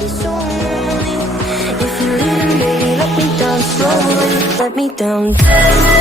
be so lonely. If you're leaving, baby, let me down slowly. Let me down.